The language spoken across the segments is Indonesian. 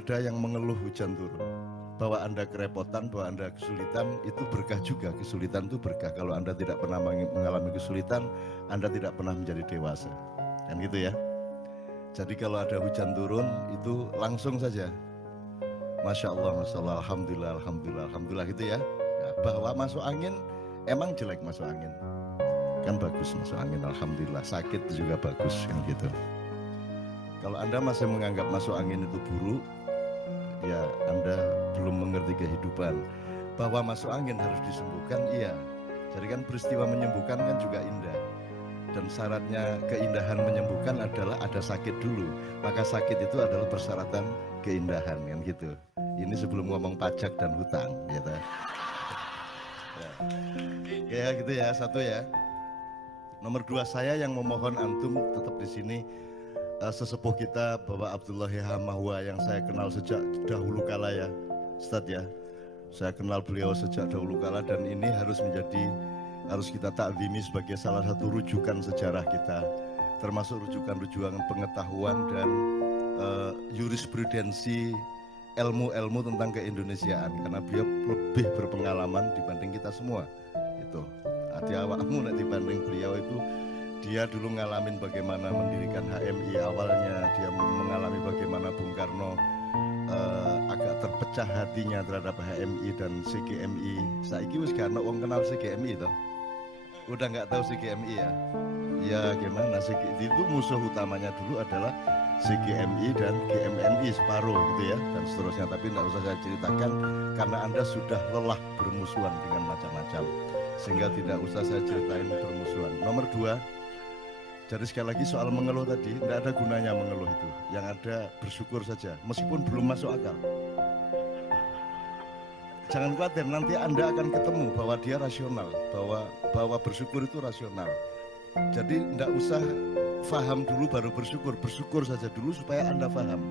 ada yang mengeluh hujan turun, bahwa Anda kerepotan, bahwa Anda kesulitan, itu berkah juga. Kesulitan itu berkah. Kalau Anda tidak pernah mengalami kesulitan, Anda tidak pernah menjadi dewasa. Kan gitu ya. Jadi kalau ada hujan turun, itu langsung saja Masya Allah, Masya Allah, Alhamdulillah, Alhamdulillah, Alhamdulillah gitu ya. Bahwa masuk angin, emang jelek masuk angin, kan bagus masuk angin, Alhamdulillah. Sakit juga bagus, kan gitu. Kalau Anda masih menganggap masuk angin itu buruk, ya Anda belum mengerti kehidupan. Bahwa masuk angin harus disembuhkan, iya. Jadi kan peristiwa menyembuhkan kan juga indah. Dan syaratnya keindahan menyembuhkan adalah ada sakit dulu. Maka sakit itu adalah persyaratan keindahan, kan gitu. Ini sebelum ngomong pajak dan hutang, gitu. Ya gitu ya, satu ya. Nomor dua, saya yang memohon antum tetap di sini. Sesepuh kita Bapak Abdullah Hamahwa yang saya kenal sejak dahulu kala ya, Ustadz ya. Saya kenal beliau sejak dahulu kala dan ini harus kita takzimi sebagai salah satu rujukan sejarah kita, termasuk rujukan-rujukan pengetahuan dan jurisprudensi ilmu-ilmu tentang keindonesiaan, karena beliau lebih berpengalaman dibanding kita semua. Itu hati awakmu nek dibanding beliau itu. Dia dulu ngalamin bagaimana mendirikan HMI awalnya, dia mengalami bagaimana Bung Karno agak terpecah hatinya terhadap HMI dan CGMI. Saiki wis gak ono wong kenal CGMI toh. Udah nggak tahu CGMI ya. Ya gimana, itu musuh utamanya dulu adalah CGMI dan GMNI separuh gitu ya, dan seterusnya. Tapi nggak usah saya ceritakan karena Anda sudah lelah bermusuhan dengan macam-macam, sehingga tidak usah saya ceritain bermusuhan. Nomor dua, jadi sekali lagi soal mengeluh tadi, tidak ada gunanya mengeluh itu. Yang ada bersyukur saja, meskipun belum masuk akal. Jangan khawatir, nanti Anda akan ketemu bahwa dia rasional, bahwa bersyukur itu rasional. Jadi tidak usah faham dulu baru bersyukur, bersyukur saja dulu supaya Anda faham.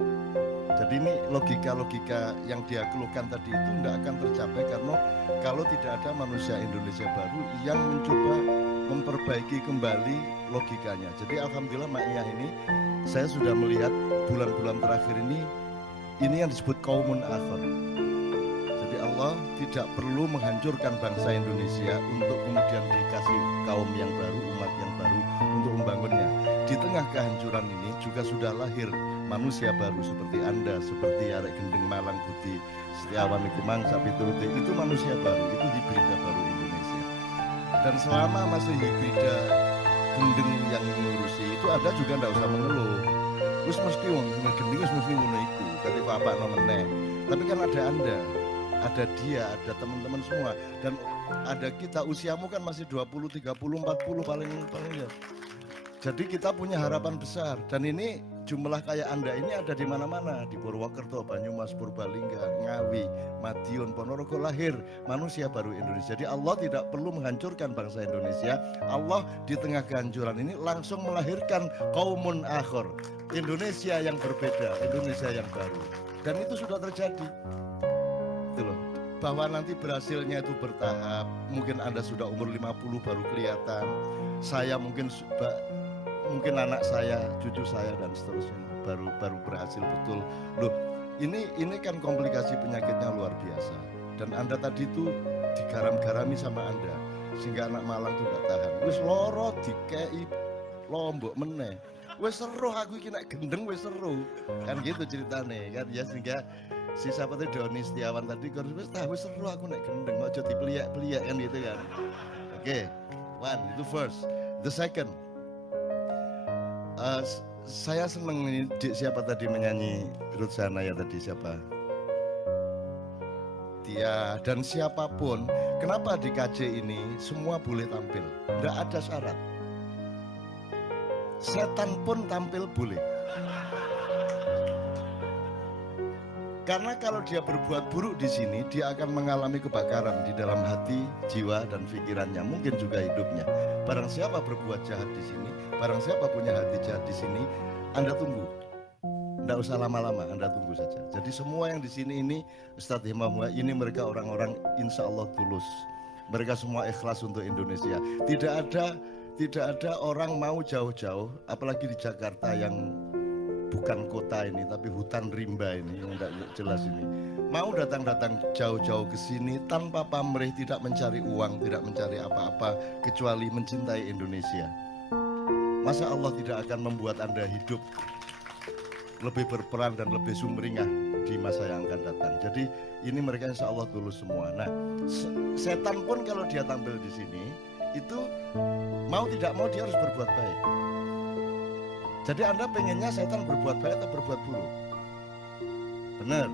Jadi ini logika-logika yang dia keluhkan tadi itu tidak akan tercapai karena kalau tidak ada manusia Indonesia baru yang mencoba memperbaiki kembali logikanya. Jadi alhamdulillah Ma'iyah ini saya sudah melihat bulan-bulan terakhir ini yang disebut kaumun akhir. Jadi Allah tidak perlu menghancurkan bangsa Indonesia untuk kemudian dikasih kaum yang baru, umat yang baru untuk membangunnya. Di tengah kehancuran ini juga sudah lahir manusia baru seperti Anda, seperti Arek Gendeng Malang Putih, Setiawan Iku Mangsa Piturute, itu manusia baru, itu hibrida baru Indonesia. Dan selama masih hibrida gendeng yang ngurusi itu, Anda juga tidak usah mengeluh. Terus mesti wong gendeng mesti ngono iku, ketika apa nomene. Tapi kan ada Anda, ada dia, ada teman-teman semua, dan ada kita. Usiamu kan masih 20, 30, 40 paling ya. Jadi kita punya harapan besar, dan ini jumlah kayak Anda ini ada di mana-mana, di Purwokerto, Banyumas, Purbalingga, Ngawi, Madiun, Ponorogo, lahir manusia baru Indonesia. Jadi Allah tidak perlu menghancurkan bangsa Indonesia. Allah di tengah kehancuran ini langsung melahirkan kaumun akhir, Indonesia yang berbeda, Indonesia yang baru. Dan itu sudah terjadi. Itu loh. Bahwa nanti berhasilnya itu bertahap. Mungkin Anda sudah umur 50 baru kelihatan. Saya mungkin anak saya, cucu saya dan seterusnya baru berhasil betul. Loh, ini kan komplikasi penyakitnya luar biasa. Dan Anda tadi itu digaram-garami sama Anda sehingga anak Malang itu gak tahan. Wis loro dikei lombok meneh. Wis seru aku iki nek gendeng wis seru. Kan gitu ceritane kan ya, sehingga si siapa tadi Doni Setiawan tadi kan wis seru aku nek gendeng, ojo dipeliak-peliak kan gitu kan. Oke, one itu first. The second, saya seneng ini siapa tadi menyanyi Rutsana ya tadi siapa? Dia dan siapapun. Kenapa di KJ ini semua boleh tampil? Tidak ada syarat. Setan pun tampil boleh. Karena kalau dia berbuat buruk di sini, dia akan mengalami kebakaran di dalam hati, jiwa dan pikirannya, mungkin juga hidupnya. Barang siapa berbuat jahat di sini, barang siapa punya hati jahat di sini, Anda tunggu. Tidak usah lama-lama, Anda tunggu saja. Jadi semua yang di sini ini, Ustadz Himam, ini mereka orang-orang insya Allah tulus. Mereka semua ikhlas untuk Indonesia. Tidak ada orang mau jauh-jauh, apalagi di Jakarta yang bukan kota ini tapi hutan rimba ini yang tidak jelas ini, mau datang-datang jauh-jauh ke sini tanpa pamrih, tidak mencari uang, tidak mencari apa-apa kecuali mencintai Indonesia. Masa Allah tidak akan membuat Anda hidup lebih berperan dan lebih sumringah di masa yang akan datang. Jadi ini mereka insya Allah tulus semua. Nah, setan pun kalau dia tampil di sini itu mau tidak mau dia harus berbuat baik. Jadi Anda pengennya setan berbuat baik atau berbuat buruk? Benar.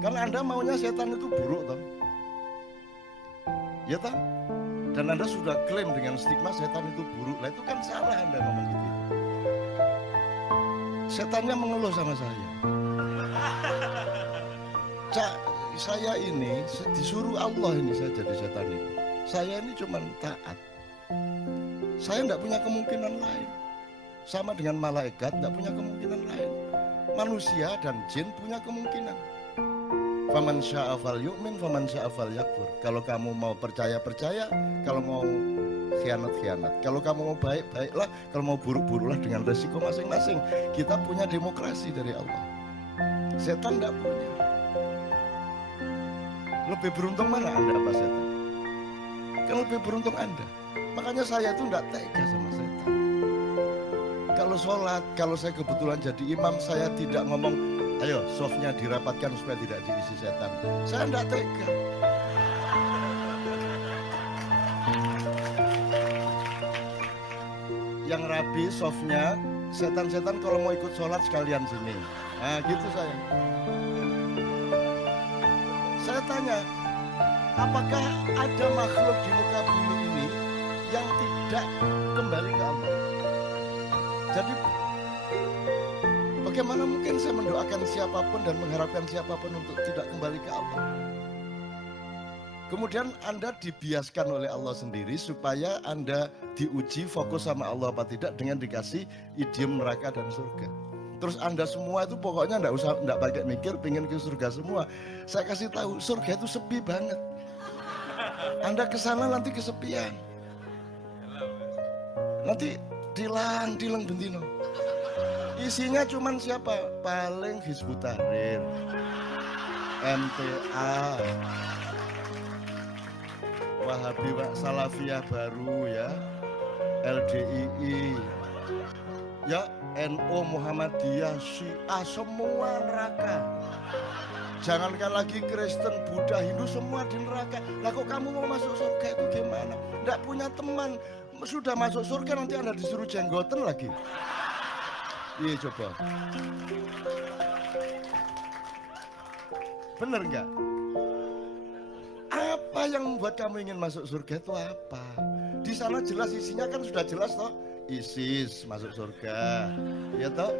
Karena Anda maunya setan itu buruk toh. Ya toh? Dan Anda sudah klaim dengan stigma setan itu buruk. Nah itu kan salah Anda ngomong gitu. Setannya mengeluh sama saya. Cak, saya ini disuruh Allah ini saya jadi setan ini. Saya ini cuma taat. Saya tidak punya kemungkinan lain. Sama dengan malaikat tidak punya kemungkinan lain. Manusia dan jin punya kemungkinan. Faman syaa falyu'min, faman syaa falyakfur. Kalau kamu mau percaya, percaya. Kalau mau khianat, khianat. Kalau kamu mau baik, baiklah. Kalau mau buruk, buruklah dengan resiko masing-masing. Kita punya demokrasi dari Allah. Setan tidak punya. Lebih beruntung mana Anda Pak setan? Kan lebih beruntung Anda. Makanya saya itu tidak tega sama setan. Kalau sholat, kalau saya kebetulan jadi imam, saya tidak ngomong ayo softnya dirapatkan supaya tidak diisi setan. Saya tidak tega. Yang rapi softnya, setan-setan kalau mau ikut sholat sekalian sini. Nah gitu saya. Saya tanya, apakah ada makhluk di muka bumi ini yang tidak kembali ke Allah? Jadi bagaimana mungkin saya mendoakan siapapun dan mengharapkan siapapun untuk tidak kembali ke Allah? Kemudian Anda dibiaskan oleh Allah sendiri supaya Anda diuji fokus sama Allah apa tidak dengan dikasih idiom neraka dan surga. Terus Anda semua itu pokoknya enggak pakai mikir, pengen ke surga semua. Saya kasih tahu, surga itu sepi banget. Anda ke sana nanti kesepian. Nanti dilang bentino. Isinya cuman siapa? Paling Hizbut Tahrir, MTA, Wahabi Salafiyah baru ya, LDII, ya NU, Muhammadiyah, Syiah, semua neraka. Jangankan lagi Kristen, Buddha, Hindu, semua di neraka. Lah kok kamu mau masuk surga itu gimana? Nggak punya teman, sudah masuk surga nanti Anda disuruh jenggoten lagi. Iya coba. Bener nggak? Apa yang membuat kamu ingin masuk surga itu apa? Di sana jelas isinya kan sudah jelas toh. ISIS masuk surga, ya toh.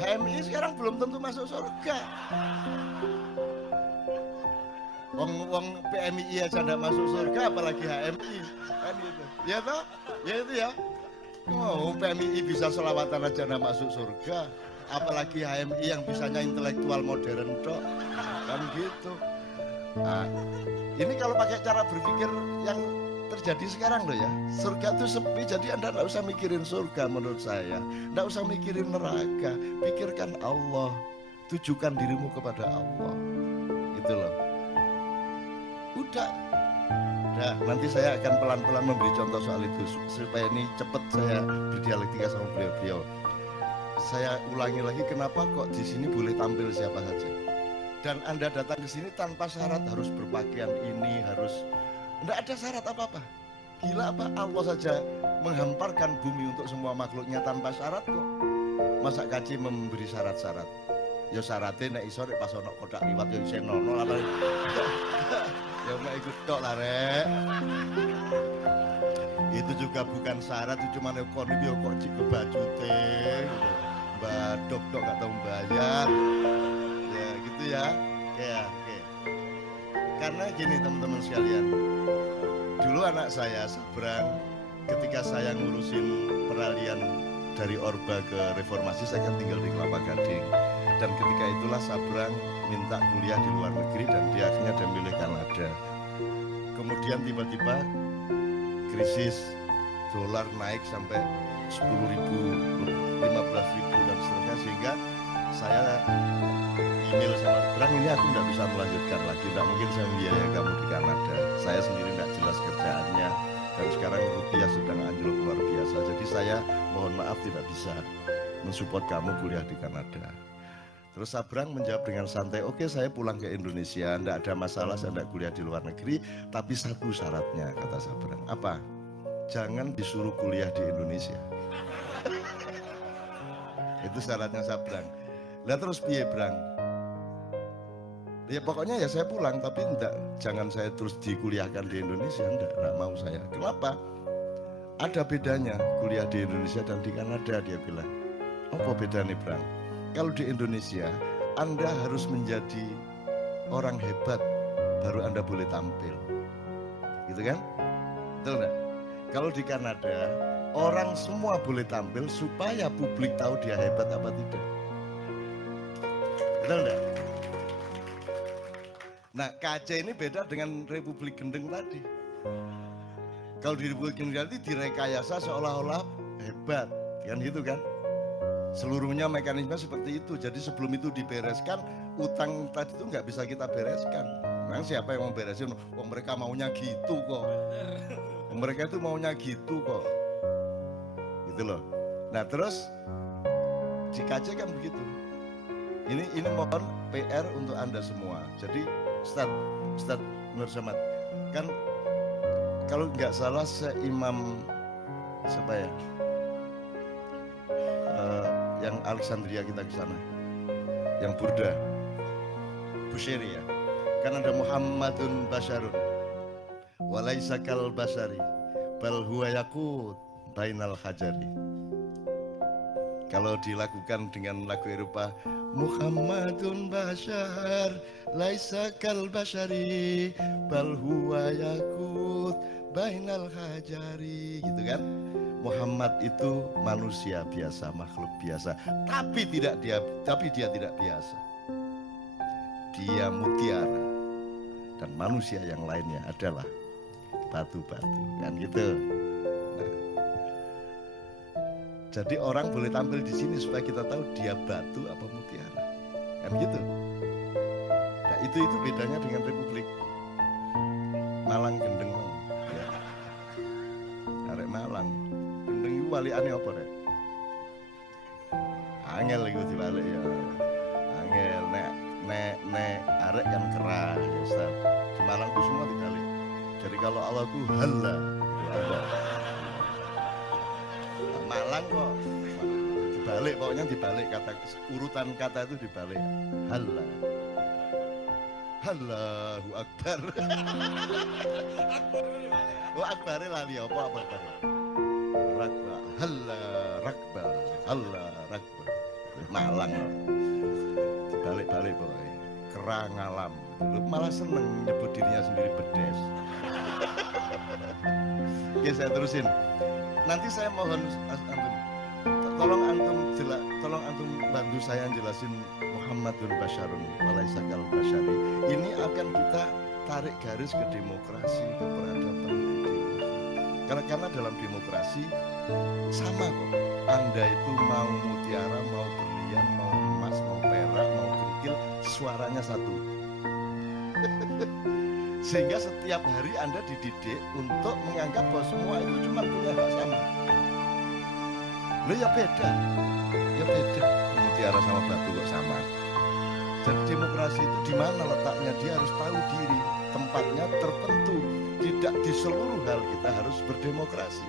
HMI sekarang belum tentu masuk surga. Wong PMI aja tidak masuk surga, apalagi HMI kan gitu. Ya toh, ya itu ya. Oh, PMI bisa selawatan aja tidak masuk surga, apalagi HMI yang bisanya intelektual modern toh, kan gitu. Nah, ini kalau pakai cara berpikir yang terjadi sekarang loh ya, surga itu sepi, jadi Anda tidak usah mikirin surga menurut saya, tidak usah mikirin neraka, pikirkan Allah, tujukan dirimu kepada Allah, gitu loh. Udah, nanti saya akan pelan-pelan memberi contoh soal itu supaya ini cepat saya berdialektika sama beliau-beliau. Saya ulangi lagi, kenapa kok di sini boleh tampil siapa saja? Dan Anda datang ke sini tanpa syarat harus berpakaian ini, harus tidak ada syarat apa-apa. Gila apa? Allah saja menghamparkan bumi untuk semua makhluknya tanpa syarat kok. Masa kaji memberi syarat-syarat? Ya syaratnya nek iso nek pas ono kotak liwat yo senono lah. Ya mek ikut tok lah rek. Itu juga bukan syarat, itu cuma ekonomi kok cik bajute. Badok tok gak tau bayar. Ya gitu ya. Oke. Karena gini teman-teman sekalian. Dulu anak saya Sabrang, ketika saya ngurusin peralihan dari Orba ke Reformasi, saya kan tinggal di Kelapa Gading. Dan ketika itulah Sabrang minta kuliah di luar negeri dan dia akhirnya dia milih Kanada. Kemudian tiba-tiba krisis, dolar naik sampai 10.000, 15.000 dan seterusnya, sehingga saya email sama Brang, ini aku nggak bisa melanjutkan lagi, nggak mungkin saya membiayai kamu di Kanada, saya sendiri nggak jelas kerjaannya, dan sekarang rupiah sedang anjlok luar biasa, jadi saya mohon maaf tidak bisa mensupport kamu kuliah di Kanada. Terus Sabrang menjawab dengan santai, oke saya pulang ke Indonesia, nggak ada masalah, saya nggak kuliah di luar negeri, tapi satu syaratnya, kata Sabrang. Apa? Jangan disuruh kuliah di Indonesia. Itu syaratnya Sabrang. Lah terus piye Brang? Ya pokoknya ya saya pulang, tapi enggak, jangan saya terus dikuliahkan di Indonesia, enggak mau saya. Kenapa? Ada bedanya kuliah di Indonesia dan di Kanada, dia bilang. Apa bedanya Brang? Kalau di Indonesia, Anda harus menjadi orang hebat, baru Anda boleh tampil. Gitu kan? Betul enggak? Kalau di Kanada, orang semua boleh tampil supaya publik tahu dia hebat apa tidak. Betul enggak? Nah, KC ini beda dengan Republik Gendeng tadi. Kalau di Republik Gendeng tadi direkayasa seolah-olah hebat, kan gitu kan? Seluruhnya mekanisme seperti itu. Jadi sebelum itu dibereskan, utang tadi itu nggak bisa kita bereskan. Memang siapa yang mau beresin? Oh, mereka maunya gitu kok. Mereka itu maunya gitu kok. Gitu loh. Nah terus di KC kan begitu. Ini mohon PR untuk Anda semua. Jadi Ustadz Nur Somad, kan kalau nggak salah seimam siapa ya? Yang Alexandria kita ke sana, yang Burda, Busiri ya. Kan ada Muhammadun Basyarun, walaisa kal basari, bal huwa yakut bainal hajari. Kalau dilakukan dengan lagu Eropa, Muhammadun Basyar, laisa kal basyari, bal huwa yakut bainal hajari, gitu kan? Muhammad itu manusia biasa, makhluk biasa, tapi dia tidak biasa. Dia mutiara, dan manusia yang lainnya adalah batu-batu, kan gitu. Nah, jadi orang boleh tampil di sini supaya kita tahu dia batu apa mutiara, kan gitu. Nah, itu bedanya dengan Republik Malang Gendeng, ya. Arek Malang. Waliane apa rek? Angel iku dibalik ya. Angel nek arek kan kerah ya Ustaz. Di Malang tuh semua dibalik. Jadi kalau Allah tuh halla, ya Allah. Malang kok dibalik, pokoknya dibalik kata, urutan kata itu dibalik. Halla. Allahu Akbar. Oh Akbar lali apa Akbar? Rakba, halla rakba, halla rakba. Malang balik-balik boy, kerang alam. Lu malah seneng nyebut dirinya sendiri bedes. Oke, saya terusin. Nanti saya mohon antum, tolong antum bantu saya jelasin Muhammadun Basyarun walaisa kal basyari. Ini akan kita tarik garis ke demokrasi, ke peradaban. Karena dalam demokrasi sama kok. Anda itu mau mutiara, mau berlian, mau emas, mau perak, mau kerikil, suaranya satu. Sehingga setiap hari Anda dididik untuk menganggap bahwa semua itu cuma punya hak sama. Loh ya beda. Mutiara sama batu kok sama. Jadi demokrasi itu di mana letaknya? Dia harus tahu diri, tempatnya tertentu. Tidak di seluruh hal kita harus berdemokrasi.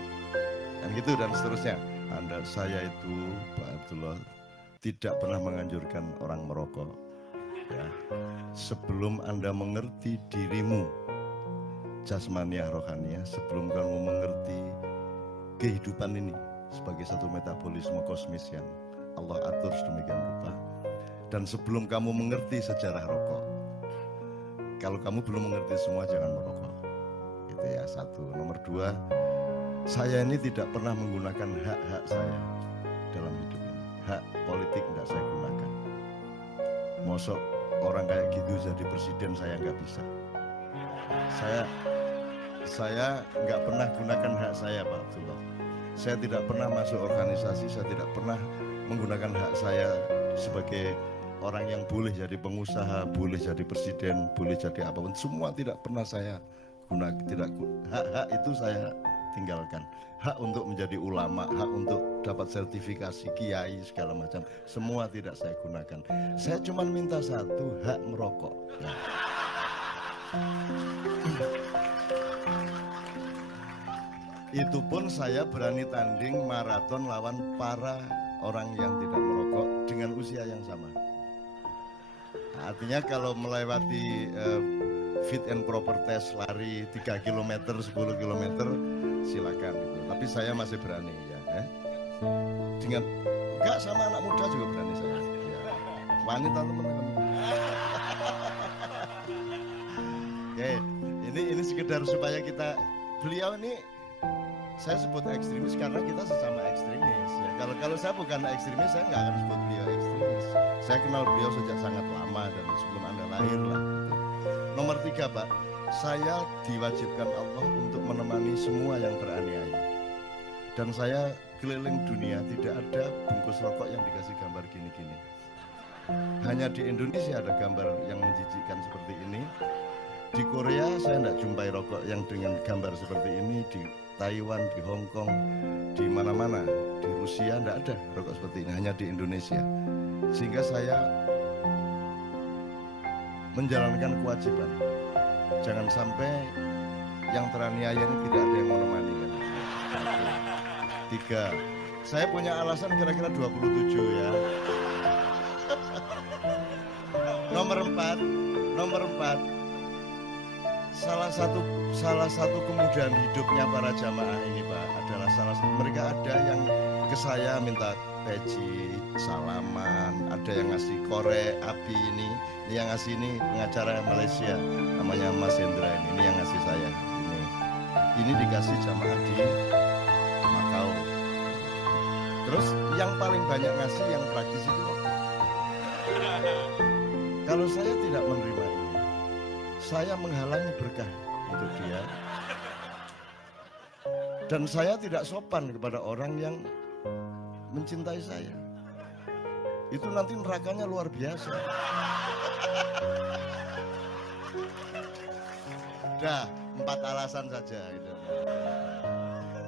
Dan gitu dan seterusnya. Saya itu Pak Abdullah tidak pernah menganjurkan orang merokok. Ya. Sebelum Anda mengerti dirimu jasmaniah rohaniah, sebelum kamu mengerti kehidupan ini sebagai satu metabolisme kosmis yang Allah atur sedemikian rupa, dan sebelum kamu mengerti sejarah rokok, kalau kamu belum mengerti semua jangan merokok. Itu ya satu. Nomor dua, saya ini tidak pernah menggunakan hak-hak saya dalam hidup ini. Hak politik tidak saya gunakan. Mosok orang kayak gitu jadi presiden saya nggak bisa. Saya nggak pernah gunakan hak saya Pak Abdullah. Saya tidak pernah masuk organisasi, saya tidak pernah menggunakan hak saya sebagai orang yang boleh jadi pengusaha, boleh jadi presiden, boleh jadi apapun, semua tidak pernah saya gunakan. Hak-hak itu saya tinggalkan. Hak untuk menjadi ulama, hak untuk dapat sertifikasi kiai segala macam, semua tidak saya gunakan. Saya cuma minta satu, hak merokok. Ya. Itu pun saya berani tanding maraton lawan para orang yang tidak merokok dengan usia yang sama. Artinya kalau melewati fit and proper test lari 3 km, 10 km silakan gitu. Tapi saya masih berani ya. Dengan enggak sama anak muda juga berani saya. Ya. Wanita teman-teman. Oke, ini sekedar supaya beliau ini saya sebut ekstremis karena kita sesama ekstremis. Ya, kalau saya bukan ekstremis, saya nggak akan sebut beliau ekstremis. Saya kenal beliau sejak sangat lama dan sebelum Anda lahir lah. Nomor 3, Pak, saya diwajibkan Allah untuk menemani semua yang teraniaya. Dan saya keliling dunia, tidak ada bungkus rokok yang dikasih gambar gini-gini. Hanya di Indonesia ada gambar yang menjijikkan seperti ini. Di Korea saya tidak jumpai rokok yang dengan gambar seperti ini. Di Taiwan, di Hong Kong, di mana-mana, di Rusia tidak ada rokok seperti ini, hanya di Indonesia. Sehingga saya menjalankan kewajiban. Jangan sampai yang teraniaya ini tidak ada yang menemani. 3, saya punya alasan kira-kira 27 ya. Nomor 4, salah satu kemudahan hidupnya para jamaah ini, Pak, adalah mereka ada yang ke saya minta peci, salaman, ada yang ngasih korek api ini yang ngasih ini pengacara Malaysia namanya Mas Hendra ini yang ngasih saya ini dikasih jamaah di Makau. Terus yang paling banyak ngasih yang praktis itu waktu. Kalau saya tidak menerima ini, saya menghalangi berkah untuk dia. Dan saya tidak sopan kepada orang yang mencintai saya. Itu nanti nerakanya luar biasa. Udah, 4 alasan saja gitu.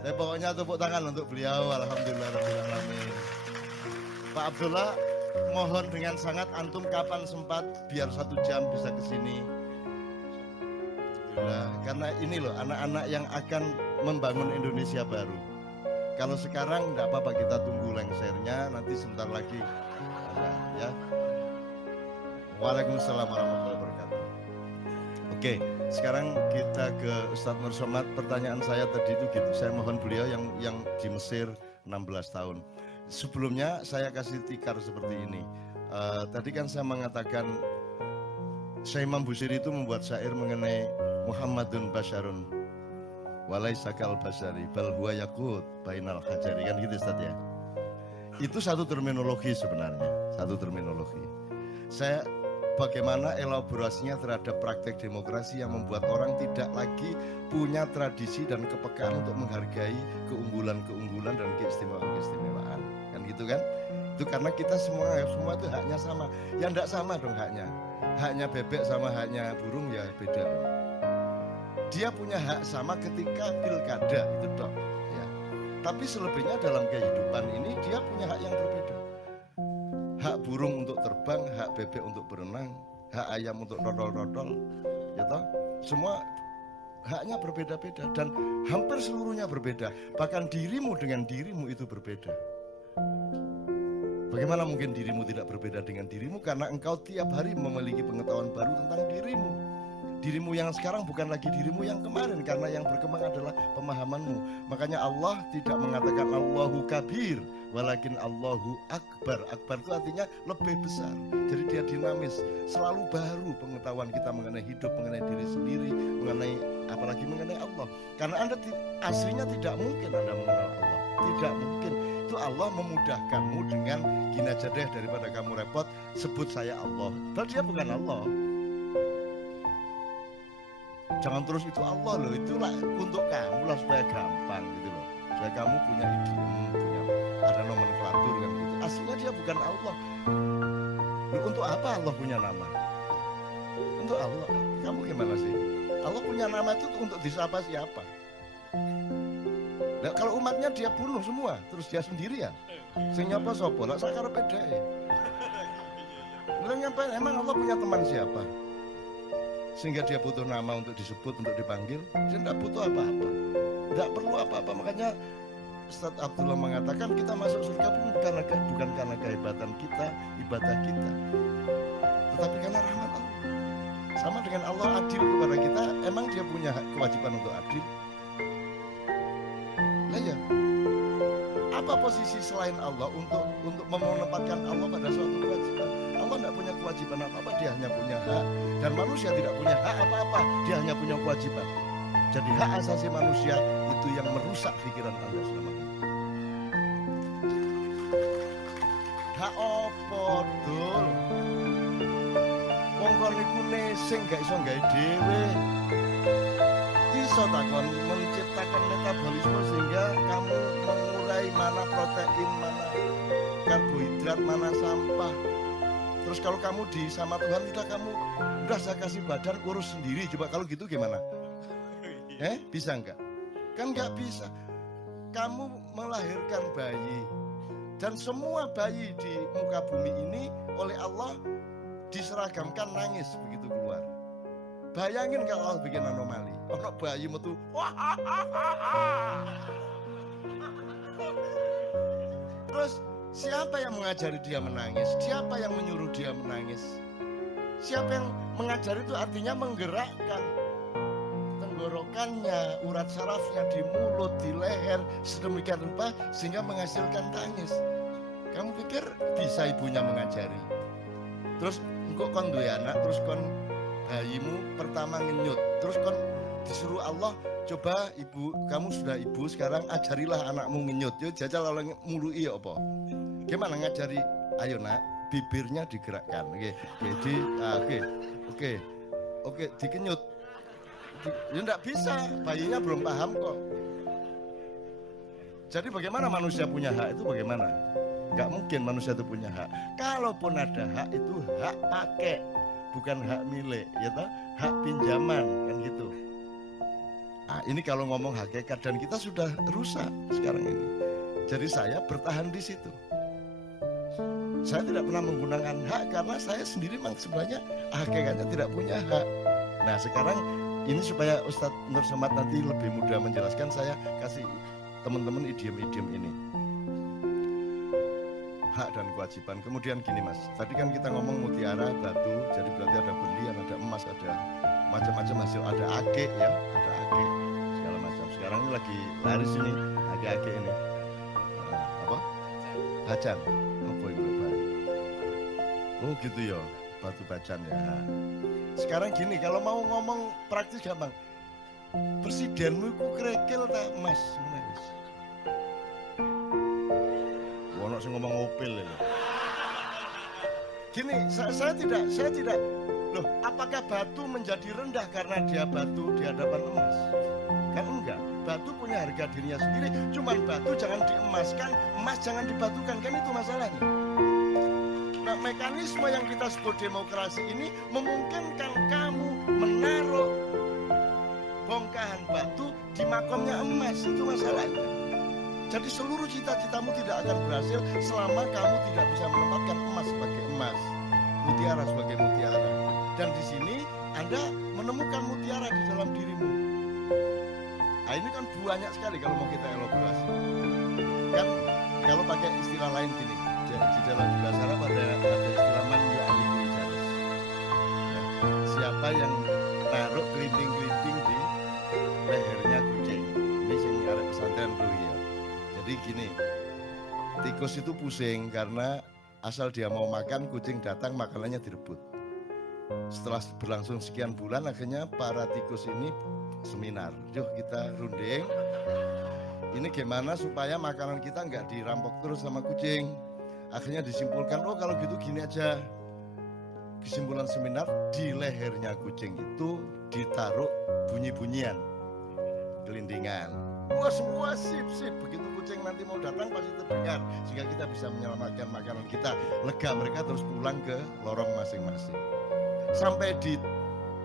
Tapi pokoknya tepuk tangan untuk beliau, alhamdulillahirrahmanirrahim. Pak Abdullah, mohon dengan sangat antum kapan sempat biar 1 jam bisa ke sini. Karena ini loh anak-anak yang akan membangun Indonesia baru. Kalau sekarang enggak apa-apa, kita tunggu lengsernya, nanti sebentar lagi ada ya. Waalaikumsalam warahmatullahi wabarakatuh. Oke, sekarang kita ke Ustadz Nur Somad. Pertanyaan saya tadi itu gitu, saya mohon beliau yang di Mesir 16 tahun. Sebelumnya saya kasih tikar seperti ini. Tadi kan saya mengatakan Syekh Imam Busiri itu membuat syair mengenai Muhammadun Basyarun Walaisa kal basyari bal huwa yaqut bainal hajari, kan gitu Ustaz ya. Itu satu terminologi sebenarnya, satu terminologi. Saya bagaimana elaborasinya terhadap praktek demokrasi yang membuat orang tidak lagi punya tradisi dan kepekaan untuk menghargai keunggulan-keunggulan dan keistimewaan-keistimewaan, kan gitu kan? Itu karena kita semua itu haknya sama. Ya enggak sama dong haknya. Haknya bebek sama haknya burung ya beda dong. Dia punya hak sama ketika pilkada itu dong ya. Tapi selebihnya dalam kehidupan ini dia punya hak yang berbeda. Hak burung untuk terbang, hak bebek untuk berenang, hak ayam untuk dodol-dodol, ya toh? Semua haknya berbeda-beda dan hampir seluruhnya berbeda. Bahkan dirimu dengan dirimu itu berbeda. Bagaimana mungkin dirimu tidak berbeda dengan dirimu? Karena engkau tiap hari memiliki pengetahuan baru tentang dirimu. Dirimu yang sekarang bukan lagi dirimu yang kemarin, karena yang berkembang adalah pemahamanmu. Makanya Allah tidak mengatakan Allahu kabir, walakin Allahu akbar. Akbar itu artinya lebih besar. Jadi dia dinamis, selalu baru pengetahuan kita mengenai hidup, mengenai diri sendiri, mengenai apalagi mengenai Allah. Karena Anda aslinya tidak mungkin Anda mengenal Allah. Tidak mungkin. Itu Allah memudahkanmu dengan gini aja deh, daripada kamu repot sebut saya Allah. Padahal dia bukan Allah. Jangan terus itu Allah loh, itulah untuk kamu lah supaya gampang gitu loh. Supaya kamu punya idiom, punya ada nomenklatur kan gitu. Aslinya dia bukan Allah. Untuk apa Allah punya nama? Untuk Allah. Kamu gimana sih? Allah punya nama itu untuk disapa siapa? Nah, kalau umatnya dia bunuh semua, terus dia sendirian. Sing nyapa sapa? Lah sakarepe dhewe. Emang Allah punya teman siapa? Sehingga dia butuh nama untuk disebut, untuk dipanggil. Dia tidak butuh apa-apa. Tidak perlu apa-apa. Makanya Ustaz Abdullah mengatakan kita masuk surga bukan karena kehebatan kita, ibadah kita, tetapi karena rahmat Allah. Sama dengan Allah adil kepada kita. Emang dia punya kewajiban untuk adil? Nah ya, apa posisi selain Allah untuk menempatkan Allah pada suatu kewajiban? Allah tidak punya kewajiban apa-apa, dia hanya punya hak. Dan manusia tidak punya hak apa-apa, dia hanya punya kewajiban. Jadi hak asasi manusia itu yang merusak pikiran Anda selama ini. Hak opo dul? Wong kon niku nesing gak iso gawe dhewe. Iso takon menciptakan metabolisme sehingga kamu mengurai mana protein, mana karbohidrat, mana sampah. Terus kalau kamu sama Tuhan udah saya kasih badan urus sendiri. Coba kalau gitu gimana? Bisa enggak? Kan enggak bisa. Kamu melahirkan bayi dan semua bayi di muka bumi ini oleh Allah diseragamkan nangis begitu keluar. Bayangin kalau Allah bikin anomali. Orang bayi metu terus siapa yang mengajari dia menangis? Siapa yang menyuruh dia menangis? Siapa yang mengajari itu artinya menggerakkan tenggorokannya, urat sarafnya di mulut, di leher, sedemikian rupa sehingga menghasilkan tangis. Kamu pikir bisa ibunya mengajari? Terus engkau kon duwe anak, terus kon bayimu pertama ngenyut, terus kon disuruh Allah, coba ibu, kamu sudah ibu sekarang ajarilah anakmu ngenyut. Yo jajal oleh mului apa? Gimana ngajari? Ayo nak, bibirnya digerakkan. Oke, dikenyut. Ya enggak bisa, bayinya belum paham kok. Jadi bagaimana manusia punya hak itu bagaimana? Enggak mungkin manusia itu punya hak. Kalaupun ada hak itu hak pakai, bukan hak milik, ya toh? Hak pinjaman kan gitu. Nah, ini kalau ngomong hakikat dan kita sudah rusak sekarang ini. Jadi saya bertahan di situ. Saya tidak pernah menggunakan hak karena saya sendiri memang sebenarnya hakikatnya tidak punya hak. Nah sekarang ini supaya Ustadz Nur Somad nanti lebih mudah menjelaskan, saya kasih teman-teman idiom-idiom ini. Hak dan kewajiban. Kemudian gini mas, tadi kan kita ngomong mutiara, batu, jadi berarti ada berlian, ada emas, ada macam-macam hasil, ada ake ya, ada ake, segala macam. Sekarang ini lagi laris ini, ake-ake ini. Apa? Bacan. Apa itu? Oh gitu ya, batu bacan ya. Sekarang gini, kalau mau ngomong praktis gampang. Presidenmu ku krekil tak mas? Wono sing ngomong opil ya. Gini, saya tidak. Loh, apakah batu menjadi rendah karena dia batu di hadapan emas? Kan enggak. Batu punya harga dirinya sendiri. Cuman batu jangan diemaskan, emas jangan dibatukan, kan itu masalahnya. Nah, mekanisme yang kita sebut demokrasi ini memungkinkan kamu menaruh bongkahan batu di makomnya emas, itu masalahnya. Jadi seluruh cita-citamu tidak akan berhasil selama kamu tidak bisa menempatkan emas sebagai emas, mutiara sebagai mutiara. Dan di sini Anda menemukan mutiara di dalam dirimu. Nah, ini kan banyak sekali kalau mau kita elaborasi. Kan kalau pakai istilah lain gini, di dalam bahasa Arab ada istilah man yu'allimul jalis. Ya, siapa yang naruh keliling-keliling di lehernya kucing. Ini sing arek pesantren dulu ya. Jadi gini, tikus itu pusing karena asal dia mau makan, kucing datang makanannya direbut. Setelah berlangsung sekian bulan, akhirnya para tikus ini seminar. Yuk kita runding. Ini gimana supaya makanan kita nggak dirampok terus sama kucing. Akhirnya disimpulkan, oh kalau gitu gini aja. Kesimpulan seminar, di lehernya kucing itu ditaruh bunyi-bunyian, gelindingan. Wah semua sip, begitu kucing nanti mau datang pasti terdengar, sehingga kita bisa menyelamatkan makanan kita. Lega, mereka terus pulang ke lorong masing-masing. Sampai di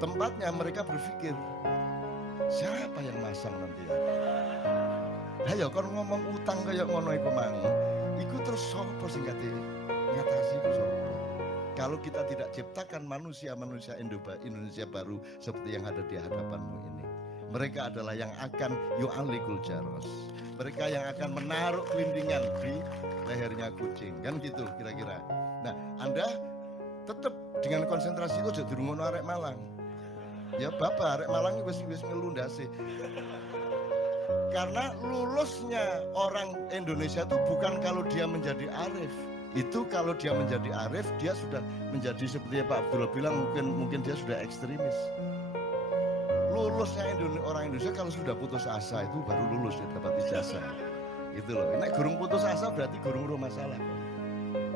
tempatnya mereka berpikir, siapa yang masang nanti ya? Ayo kalau ngomong utang kayak ngono iku mang, iku terus sopo sing kate ngatasi iku sopo? Kalau kita tidak ciptakan manusia-manusia Indonesia baru seperti yang ada di hadapanmu ini. Mereka adalah yang akan yu'alikul jaros. Mereka yang akan menaruh kelindingan di lehernya kucing. Kan gitu kira-kira. Nah, Anda tetap dengan konsentrasi itu jadi dirungono arek Malang. Ya bapak, arek Malang wis ngelundase. Karena lulusnya orang Indonesia itu bukan kalau dia menjadi arif. Itu kalau dia menjadi arif, dia sudah menjadi seperti Pak Abdullah bilang, mungkin dia sudah ekstremis. Lulusnya orang Indonesia kalau sudah putus asa itu baru lulus, dia dapat ijazah. Itu loh. Ini gurung putus asa berarti gurung masalah.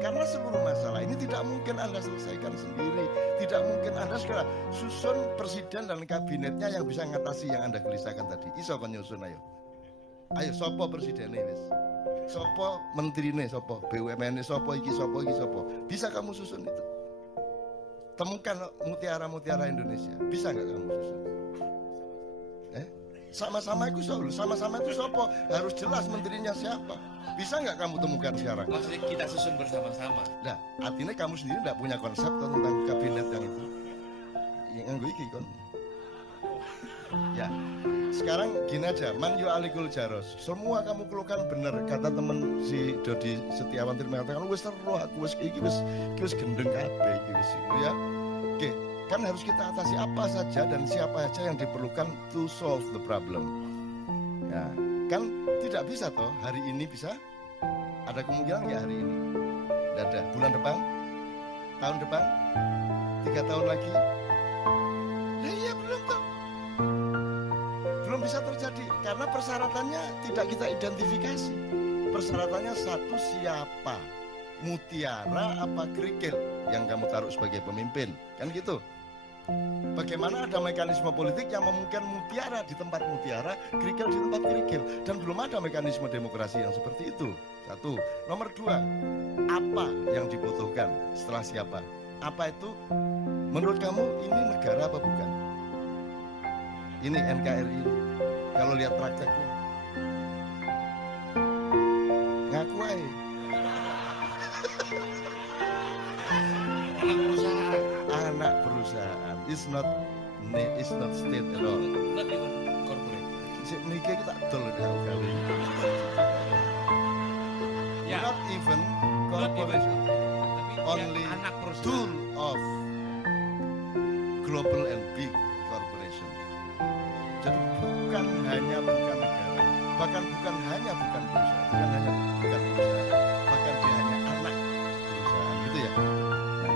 Karena seluruh masalah ini tidak mungkin Anda selesaikan sendiri. Tidak mungkin Anda segera susun presiden dan kabinetnya yang bisa mengatasi yang Anda gelisahkan tadi. Iso kon nyusun ayo. Ayo sopo presidennya wis. Sopo menterine, sopo BUMN, sopo iki, sopo. Bisa kamu susun itu? Temukan mutiara-mutiara Indonesia. Bisa nggak kamu susun? Sama-sama itu sopo. Sama-sama itu sopo. Harus jelas menterinya siapa. Bisa nggak kamu temukan sekarang? Maksudnya kita susun bersama-sama. Nah, artinya kamu sendiri nggak punya konsep tentang kabinet yang itu. Yang gue iki kon. Ya, sekarang gini aja, man yu'alikul jaros. Semua kamu keluhkan bener, kata temen si Dodi Setiawan tadi mengatakan, wis seru aku wis iki wis gendeng kabeh iki wis ya. Oke, kan harus kita atasi apa saja dan siapa saja yang diperlukan to solve the problem. Ya, kan tidak bisa toh hari ini bisa. Ada kemungkinan ya hari ini. Tidak ada. Bulan depan, tahun depan, 3 tahun lagi. Nah, iya belum toh. Belum bisa terjadi karena persyaratannya tidak kita identifikasi. Persyaratannya satu, siapa, mutiara apa kerikil yang kamu taruh sebagai pemimpin, kan gitu. Bagaimana ada mekanisme politik yang memungkinkan mutiara di tempat mutiara, kerikil di tempat kerikil, dan belum ada mekanisme demokrasi yang seperti itu. Satu. Nomor dua, apa yang dibutuhkan setelah siapa? Apa itu? Menurut kamu ini negara apa bukan? Ini NKRI. Kalau lihat prakteknya, ngaku aja. Anak perusahaan. It's not state at all. Not even corporate. Niki kita dol kali. Ya. Not even corporation. Only anak perusahaan. tool of global and big corporation. Jadi bukan negara, bahkan bukan perusahaan, bukan perusahaan, bahkan dia hanya anak perusahaan, gitu ya. Nah,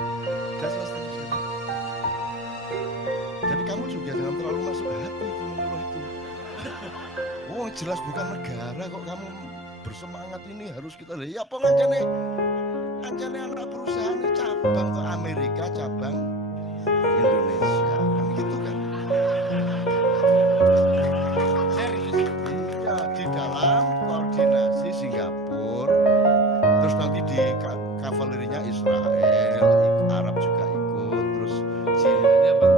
jelas terus. Jadi kamu juga jangan terlalu masuk hati itu mengeluh itu. Oh jelas bukan negara kok kamu bersemangat ini harus kita lihat. Ya apa ngancane anak perusahaan ini cabang ke Amerika, cabang Indonesia, kan gitu kan. Di dalam koordinasi Singapura, terus nanti di kavalerinya Israel, Arab juga ikut, terus China Bank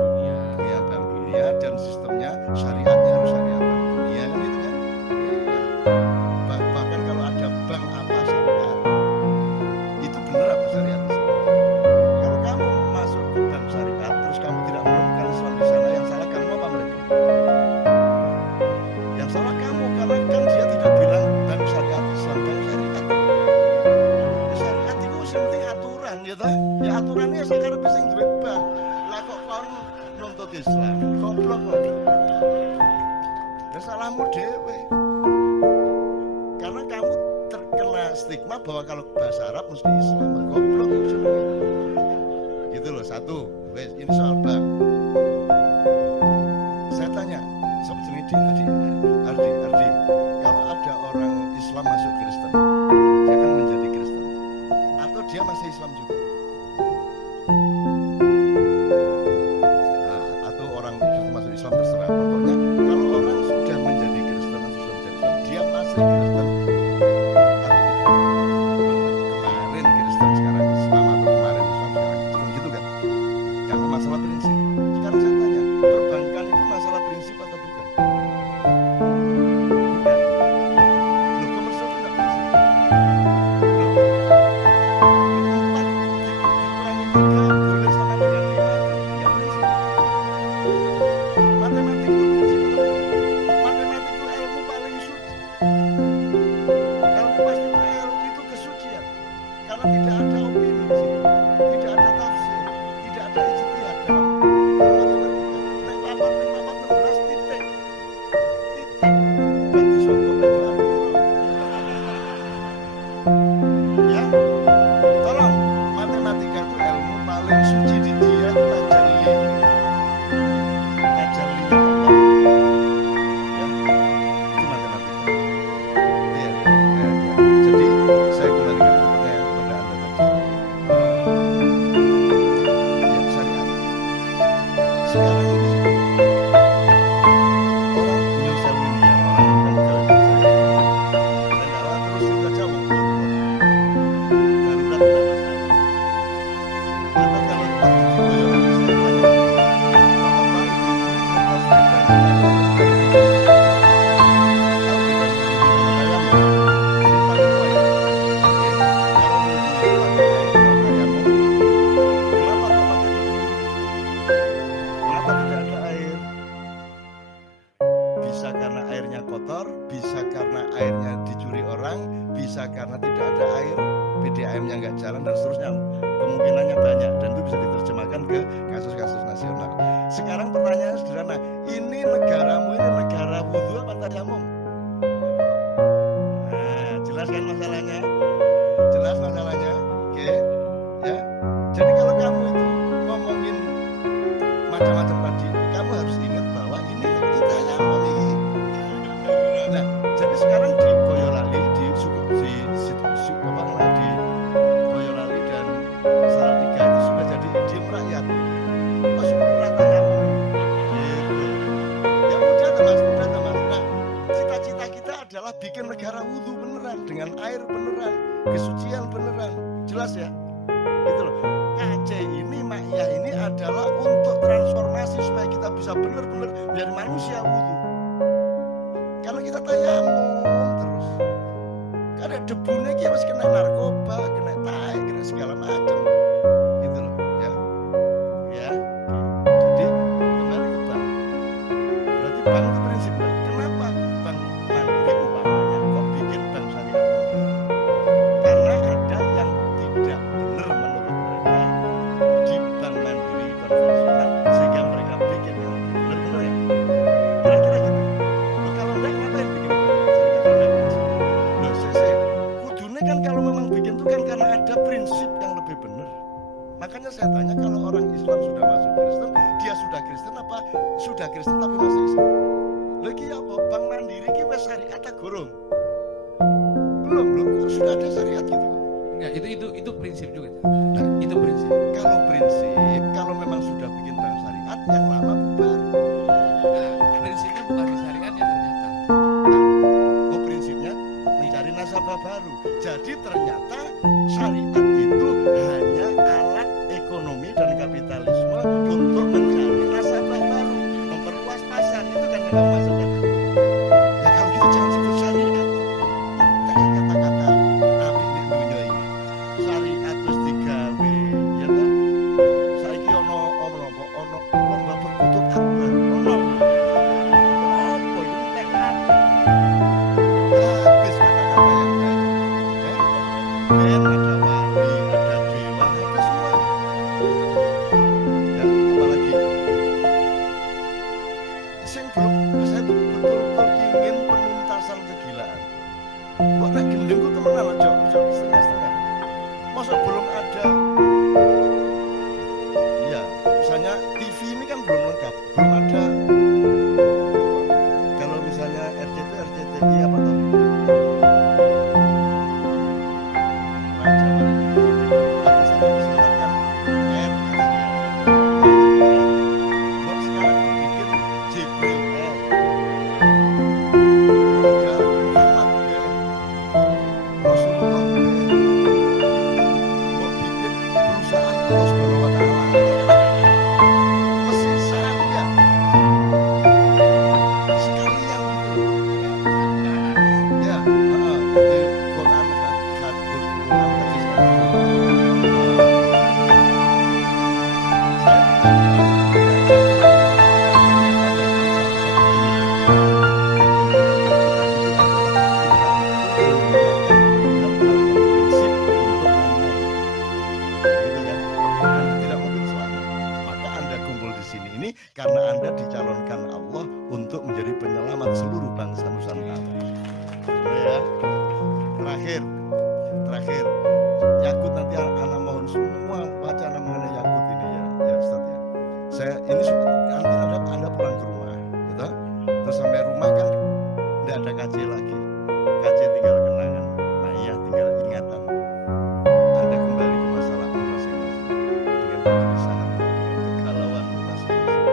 Dunia, dan sistemnya syariatnya harus syariat Bank Dunia, kan itu kan. Ya. Bahkan kalau ada bank apa syariat, itu benar apa syariat Islam? Kalau kamu masuk ke bank syariat, terus kamu tidak menemukan Islam di sana, yang salah kamu apa mereka? Yang salah kamu, karena kan dia tidak bilang dan syariat Islam dan syariat. Syariat itu penting aturan ya toh. Ya aturannya sekarang bisa duwe bank. Lah kok kon nuntut Islam? Goblok kok. Ya salahmu dhewe. Karena kamu terkena stigma bahwa kalau bahasa Arab mesti Islam. Goblok itu. Gitu loh, satu. Wes ini soal bank. Saya tanya, sob jenenge Ardi, kalau ada orang Islam masuk Kristen, dia kan menjadi Kristen, atau dia masih Islam juga? Nah, atau orang Kristen masuk Islam terserah. Pokoknya kalau orang sudah menjadi Kristen atau sudah menjadi Islam, dia masih Kristen, masalah prinsip. Sekarang saya tanya, perbankan itu masalah prinsip atau bukan? Bukan. Loh, komersial itu tidak prinsip. Loh, 4 dikurangi 3 boleh sama dengan 5 itu ya prinsip. Matematik itu prinsip atau bukan? Matematik itu ilmu paling suci. Ilmu pasti itu kesucian. Karena tidak ada opini di situ. Tidak ada tafsir, tidak ada ijtihad dalam matematika. Nek papat ping papat 16 titik. Titik. Berarti sokong itu artinya. Ya. Tolong, matematika itu ilmu paling suci di dia itu tajalli. Tajallinya Allah. Ya. Itu matematika. Iya. Ya. Jadi saya kembalikan ke pertanyaan kepada Anda tadi. Ya, syariat. Sekarang ini orang New Zealandia, orang bukan negara syariat. Dan dakwah terus saja darurat tidak masalah. Atau kalau waktu di Boyolali saya tanya, Bapak Ibu lepas beda kalau dibanding tayamum, si paling tua ya. Oke, kalau wudhu itu pakai air, kalau tayamum, kenapa kok pakai wudhu? Kenapa tidak ada air? Bisa karena airnya kotor, bisa karena airnya dicuri orang, bisa karena tidak ada air, PDAM-nya nggak jalan dan seterusnya. Kemungkinannya banyak dan itu bisa diterjemahkan ke kasus-kasus nasional. Sekarang pertanyaannya sederhana, ini negaramu ini negara wudhu apa tayamum? Nah, jelas kan masalahnya? Jelas masalahnya? Oke, ya. Jadi kalau kamu itu ngomongin macam-macam tadi, kamu harus ingat bahwa ini tayamum ini. Nah, jadi sekarang di Boyolali, di Boyolali dan Salatiga itu sudah jadi idiom rakyat. Oh, syukurlah tayamum. Gitu. Ya mudah tuh mas, mudah tuh mas. Nah, cita-cita kita adalah bikin negara wudhu beneran, dengan air beneran, kesucian beneran. Jelas ya? Gitu loh. KC ini, Ma'iyah ini adalah untuk transformasi supaya kita bisa benar-benar menjadi manusia wudhu. Kalau kita tayamum terus, ada debunya kita harus kena narkoba, kena tai, kena segala macam, gitu loh, ya, ya. Jadi kembali ke bank. Berarti bank itu prinsipnya. Kenapa bank mandiri umpamanya kok bikin bank syariah mandiri? Karena ada yang tidak benar menurut mereka di bank mandiri konvensional sehingga mereka bikin yang benar-benar ya. Kira-kira gitu. Loh, kalau enggak ngapain bikin bank syariah kalau enggak prinsip? Loh, kudune kan kalau memang bikin itu kan karena ada prinsip yang lebih benar. Makanya saya tanya, kalau orang Islam sudah masuk Kristen, dia sudah Kristen apa sudah Kristen tapi masih Islam? Lagi apa? Bank Mandiri ki wis syariat ta gorong? Belum, sudah ada syariat gitu. Enggak, itu prinsip juga. Nah, Itu prinsip. kalau prinsip, kalau memang sudah bikin bank syariat, yang lama bubar. Nah, prinsipnya bukan di syariatnya ternyata. Oh, prinsipnya mencari nasabah baru. Jadi ternyata syariat itu hanya alat ekonomi dan kapitalisme untuk mencari nasabah baru, memperluas pasar. Itu kan yang kamu maksudkan. Ya kalau gitu jangan sebut syariat. Tak kata-kata api di dunia ini. Syariat wis digawe, ya toh? Saiki ono lomba berkutut akbar. Ono. Apa itu tekad? Habis kata-kata yang baik. Ben ada wali, ada dewa, ada semua. Ya, apalagi sing belum, saya tuh betul-betul ingin penuntasan kegilaan. Kok nek gendeng ku temenan aja setengah-setengah. Masa belum ada? Iya, misalnya TV ini kan belum lengkap, belum ada. Kalau misalnya RCTI apa tuh? Raja Wali. Kalau misalnya pesawat kan Air Asia. Kok sekarang dibikin Jibril Air. Ada Muhammad Air. Rasulullah Air. Kok bikin perusahaan Allah Subhanahu wa Ta'ala. Karena Anda dicalonkan Allah untuk menjadi penyelamat seluruh bangsa Nusantara. Ya. Terakhir, Yakut nanti anak mohon semua wacana mengenai Yakut ini ya Ustaz ya. Ini nanti Anda pulang ke rumah, gitu. Terus sampai rumah kan tidak ada KJ lagi. KJ tinggal kenangan, Maya tinggal ingatan. Anda kembali ke masalahmu masing-masing dengan kegelisahan, dengan kegalauanmu masing-masing.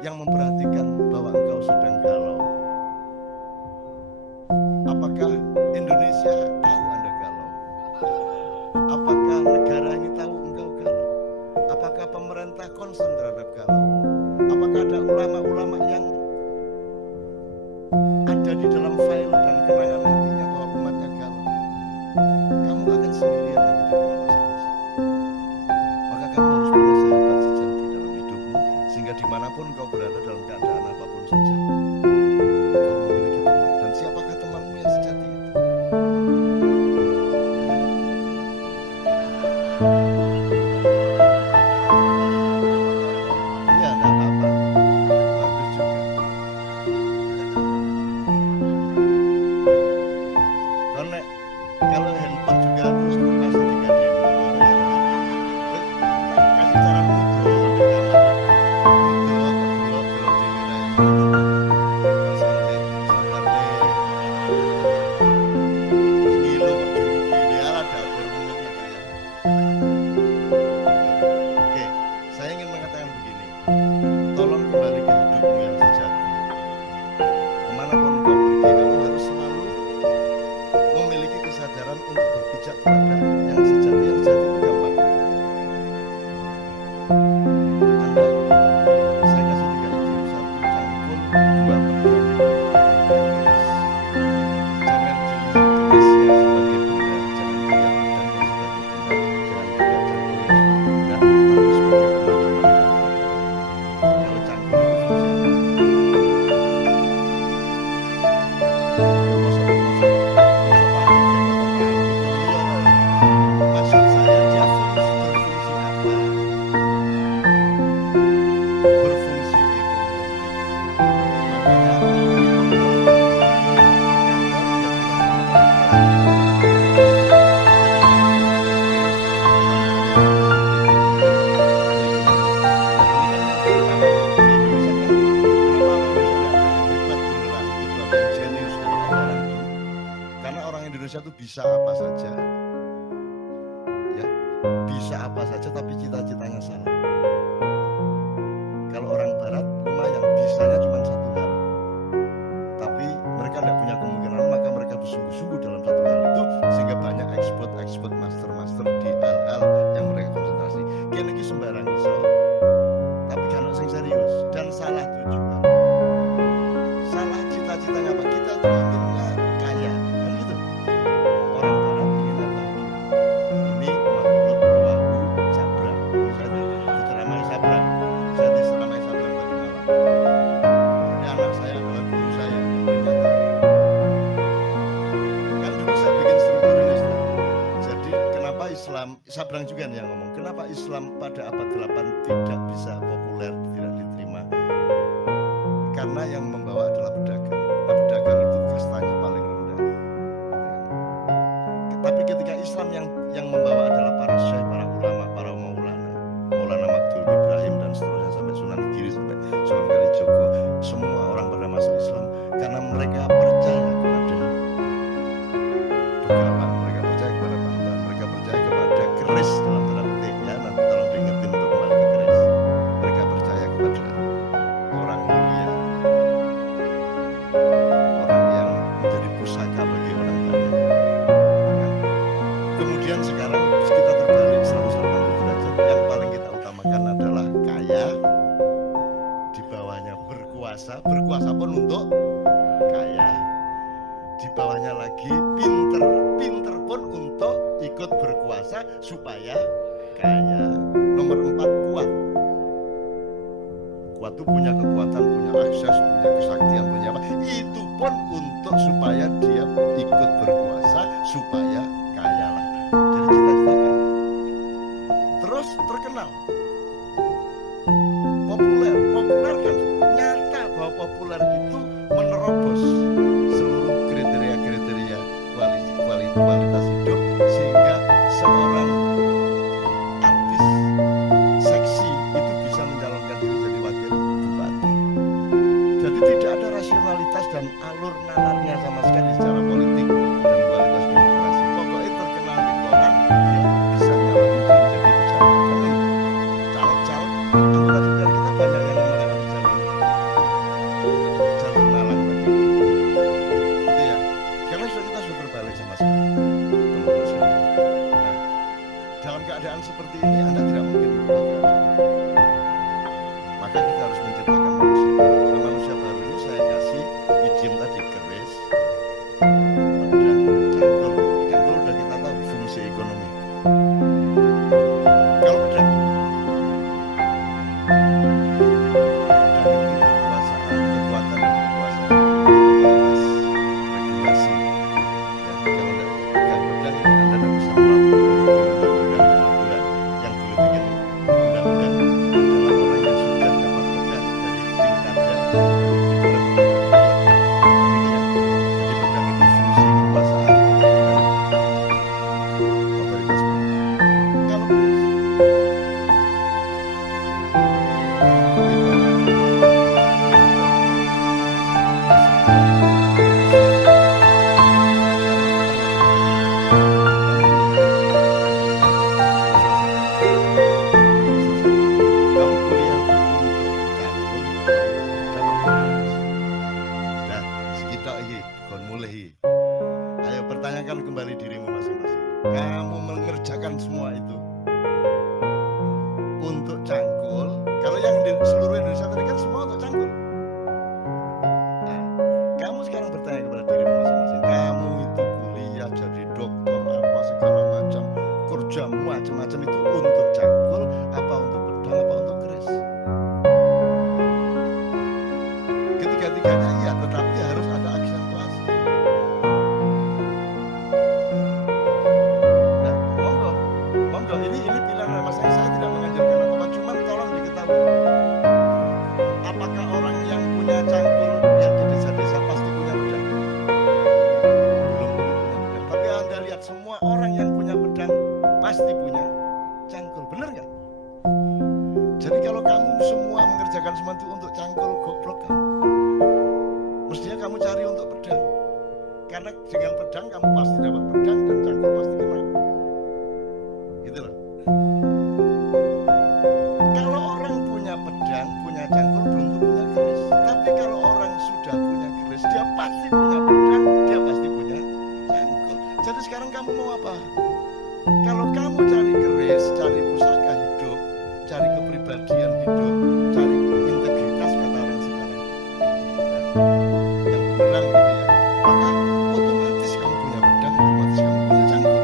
Yang memperhatikan bahwa engkau sedang galau. Apakah Indonesia tahu Anda galau? Apakah negara ini tahu engkau galau? Apakah pemerintah concern terhadap galau? Apakah ada ulama-ulama yang ada di dalam file dan kenangan hatinya bahwa umatnya galau? Kamu akan sendirian nanti di rumah masing-masing. Maka kamu harus punya sahabat sejati dalam hidupmu, sehingga dimanapun kau berada dalam keadaan apapun saja, kau memiliki teman. Dan siapakah temanmu yang sejati itu? Iya, enggak apa-apa. Bagus juga. Karena kalau handphone juga terus pasti tiga demo, ya. Kasih cara ngobrol di kamar. Tolong kembali ke hidupmu yang sejati. Kemanapun kau pergi, kamu harus selalu memiliki kesadaran untuk berpijak kepada yang sejati. Yang sejati itu gampang. Anda, saya kasih 3 ide. 1, cangkul. 2, pegang. Jangan dilihat kerisnya sebagai benda, jangan dilihat pedangnya sebagai benda, jangan dilihat cangkulnya sebagai benda, tapi sebagai pengalaman. Kalau cangkul itu maksud saya dia berfungsi apa? Berfungsi ekonomi. Karena orang Indonesia itu bisa apa saja, ya, bisa apa saja, tapi cita-citanya salah. Kalau orang Barat lumayan, bisanya cuma satu hal, tapi mereka tidak punya kemungkinan, maka mereka bersungguh-sungguh dalam satu hal itu, sehingga banyak ekspor master di hal-hal yang mereka konsentrasi. Kini ini sembarang iso, tapi kalau sing serius dan salah tujuan, salah cita-citanya apa? Kita tuh inginnya kaya, kan gitu. Orang Barat inginnya bahagia. Ini menurut Rawahu Sabra. Saya diceramai Sabra. Saya diceramai Sabra tadi malam. Ini anak saya adalah guru saya. Ternyata. Kan dulu saya bikin struktur ini. Jadi kenapa Islam, Sabrang juga yang ngomong, kenapa Islam pada abad 8 tidak bisa populer, tidak diterima? Karena yang membawa adalah pedagang. Nah, pedagang itu kastanya paling rendah. Tapi ketika Islam yang membawa adalah para syekh, para ulama, para Maulana Maktul Ibrahim dan seterusnya sampai Sunan Giri, sampai Sunan Kalijogo, semua orang pada masuk Islam karena mereka percaya kepada begawan, mereka percaya kepada Bangsa, mereka percaya kepada keris dalam tanda petik, ya nanti tolong diingetin untuk kembali ke keris. Mereka percaya kepada orang mulia, orang yang menjadi pusaka bagi orang banyak. Kemudian sekarang kita kaya. Nomor 4, kuat. Kuat itu punya kekuatan, punya akses, punya kesaktian, punya apa. Itu pun untuk supaya dia ikut berkuasa, supaya kaya lah. Jadi cita-cita kaya. Terus terkenal, populer. Populer kan nyata bahwa populer itu menerobos seluruh kriteria-kriteria kualitas hidup, sehingga seorang artis seksi itu bisa mencalonkan diri jadi wakil bupati. Jadi tidak ada rasionalitas dan alur nalarnya sama sekali secara politik dan kualitas demokrasi. Pokoknya terkenal di koran, dia bisa nyalonin diri jadi pejabat. Caleg-caleg anggota DPR kita banyak yang melewati jalur nalang tadi. Itu ya. Karena kita sudah terbalik sama sekali. Teman-teman sekalian. Nah, dalam keadaan seperti ini Anda tidak mungkin berubah keadaan. Maka kita harus menciptakan manusia baru. Nah, manusia baru ini saya kasih idiom tadi, keris, pedang, cangkul. Cangkul udah kita tahu fungsi ekonomi. Kalau pedang itu kekuasaan, kekuatan dan kekuasaan, otoritas, regulasi. Ya, kalau tidak pegang pedang, Anda tidak bisa melakukan undang-undang dan aturan. Yang boleh bikin undang-undang adalah orang yang sudah dapat pedang dari pilkada, pilpres, pilek. Gitu ya. Jadi pedang itu fungsi kekuasaan dan otoritas pemerintah. Kalau keris, kamu kuliah untuk cangkul dapat lulus. Dah, sekitar ini, kon mulai. Ayo pertanyakan kembali dirimu masing-masing. Kamu mengerjakan semua itu untuk cangkul. Kalau yang di seluruh Indonesia tadi kan semua untuk cangkul. Nah, kamu sekarang bertanya kepada dirimu masing-masing. Kamu itu kuliah jadi dokter apa segala macam, kerja macam-macam itu untuk cangkul apa untuk pedang apa untuk keris? Ketiga-tiganya iya, tetapi harus ada aksentuasi. Nah, monggo, ini pilihan masing-masing. Saya tidak mengajarkan apa-apa, cuman tolong diketahui. Apakah orang yang punya cangkul yang di desa-desa pasti punya pedang? Belum tentu punya pedang. Tapi Anda lihat semua orang yang punya pedang pasti punya cangkul, benar nggak? Jadi kalau kamu semua mengerjakan semua itu untuk cangkul, goblok kamu. Mestinya kamu cari untuk pedang. Karena dengan pedang kamu pasti dapat pedang dan cangkul pasti kena. Gitu loh. Kalau orang punya pedang, punya cangkul, belum tentu punya keris. Tapi kalau orang sudah punya keris, dia pasti punya pedang, dia pasti punya cangkul. Jadi sekarang kamu mau apa? Kalau kamu cari keris, cari pusaka hidup, cari kepribadian hidup, cari integritas kata orang sekarang, yang beneran gitu ya, maka otomatis kamu punya pedang, otomatis kamu punya cangkul.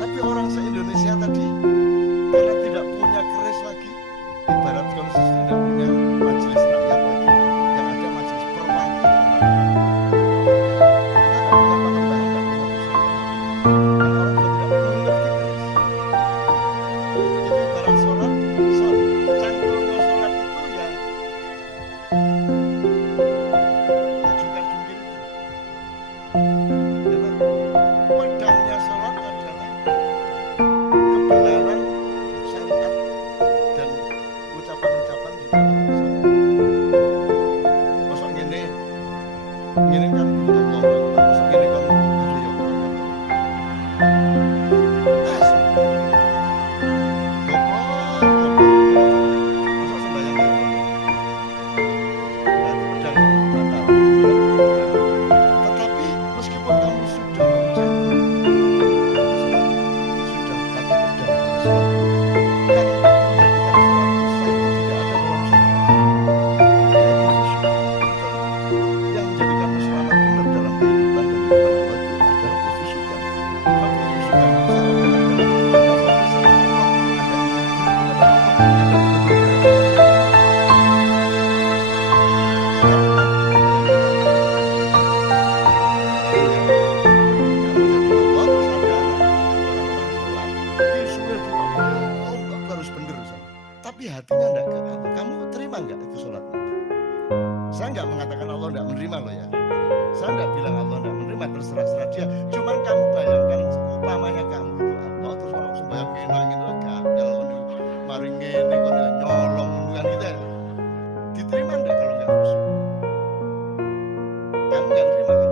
Tapi orang se-Indonesia tadi, karena tidak punya keris lagi, ibarat konstitusi tidak punya majelis rakyat lagi, yang ada majelis perwakilan. Kita tidak punya panembahan, tidak punya musyawarah. Karena orang sudah tidak mengerti tapi hatinya enggak ke Allah. Kamu terima enggak itu sholatmu? Saya enggak mengatakan Allah enggak menerima loh ya. Saya enggak bilang Allah enggak menerima, terserah dia. Cuman kamu bayangkan umpamanya kamu itu Allah terus kalau sembahyang ngene itu gagal mari ngene kok nyolong kan gitu. Diterima enggak kalau enggak khusyuk? Kamu enggak terima kan?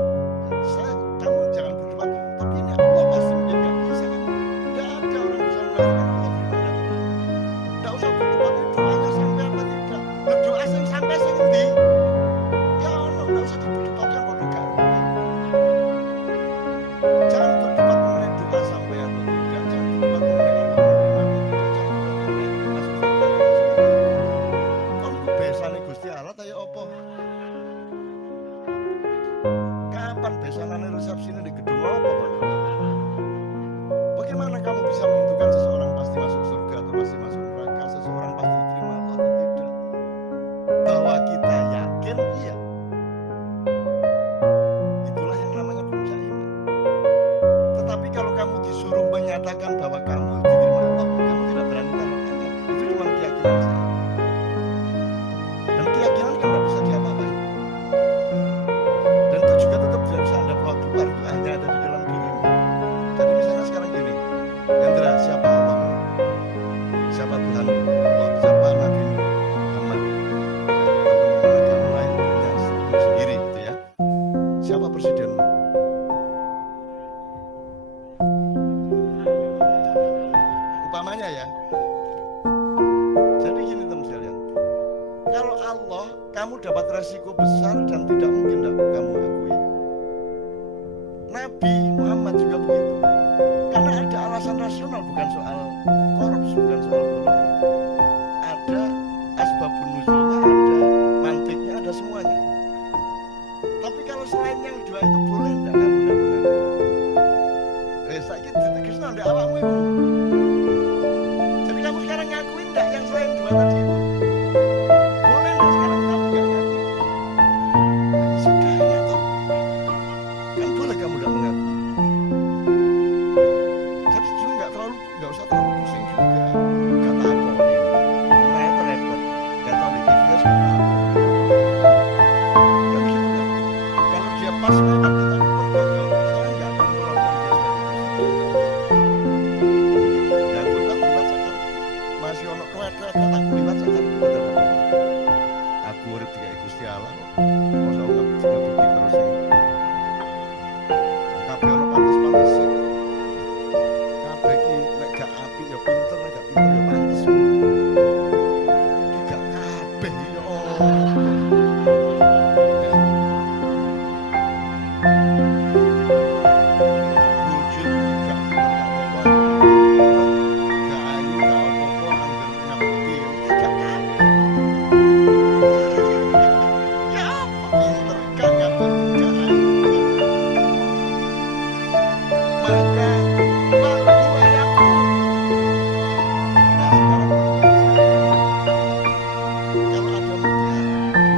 Kamu jangan berdoa, tapi ini Allah pasti mungkin enggak bisa kan? Enggak ada orang bisa mengatakan Allah terima. Enggak usah berdoa, doanya sampai apa tidak? Berdoa sampai sing endi? Ya Allah, enggak usah diperdebatkan kok enggak. Jangan berdebat mengenai doa sampai atau tidak. Jangan berdebat mengenai Allah menerima atau tidak. Jangan berdebat mengenai masuk surga atau masuk neraka. Kon ku besane Gusti Allah ta ya apa? Kapan besanane resepsine di gedung apa Pak? Bagaimana kamu bisa menentukan seseorang pasti masuk surga atau pasti masuk neraka, seseorang pasti diterima Allah atau tidak? Bahwa kita yakin, iya. Itulah yang namanya puncak iman. Tetapi kalau kamu disuruh menyatakan bahwa kamu diterima Allah, kamu tidak berani tanda tanya. Itu cuma keyakinan saya. Dan keyakinan kan tidak bisa diapa-apain. Dan itu juga tetap tidak bisa Anda bawa keluar, itu hanya ada di dalam dirimu. Jadi misalnya sekarang gini, Hendra, siapa Allah? Siapa Tuhan Allah? Siapa Nabi Muhammad? Teman-teman agama lain punya struktur sendiri gitu ya. Siapa presiden? Umpamanya ya. Jadi gini teman sekalian, kalau Allah kamu dapat resiko besar dan tidak mungkin kamu akui. Nabi Muhammad juga begitu. Karena ada alasan rasional, bukan soal korupsi, bukan soal golongan. Ada asbabun nuzulnya, ada mantiknya, ada semuanya. Tapi kalau selain yang dua itu boleh enggak kamu mengakui? Saiki ditegasno ndek awakmu iku. Jadi kamu sekarang ngakuin enggak yang selain dua tadi itu? Boleh enggak sekarang kamu enggak ngakui? Sudah ya toh. Kan boleh kamu enggak mengakui. Jadi juga enggak usah terlalu pusing juga. Kata apa? Nah itu repot. Enggak tahu di TV sudah apa. Kan gitu kan. Kalau dia pas lewat kita pergol, saya enggak akan melakukan dia sebagai presiden. Ya liwat sakar. Masih ono tuwet-tuwet aku liwat sakar bener apa. Aku urip dikai Gusti Allah kok. Mosok ngebukti terus sing kabeh ono pantes-pantese. Kabeh iki nek gak apik ya pinter, nek gak pinter ya pantes. Iki gak kabeh ya. Lucu gak pinter gak apa-apa. Gak ayu gak apa-apa angger ngabukti gak kabeh. Ya apa pinter gak ngabukti gak ayu. Maka huwa yaqul. Nah sekarang kalau ada mutiara di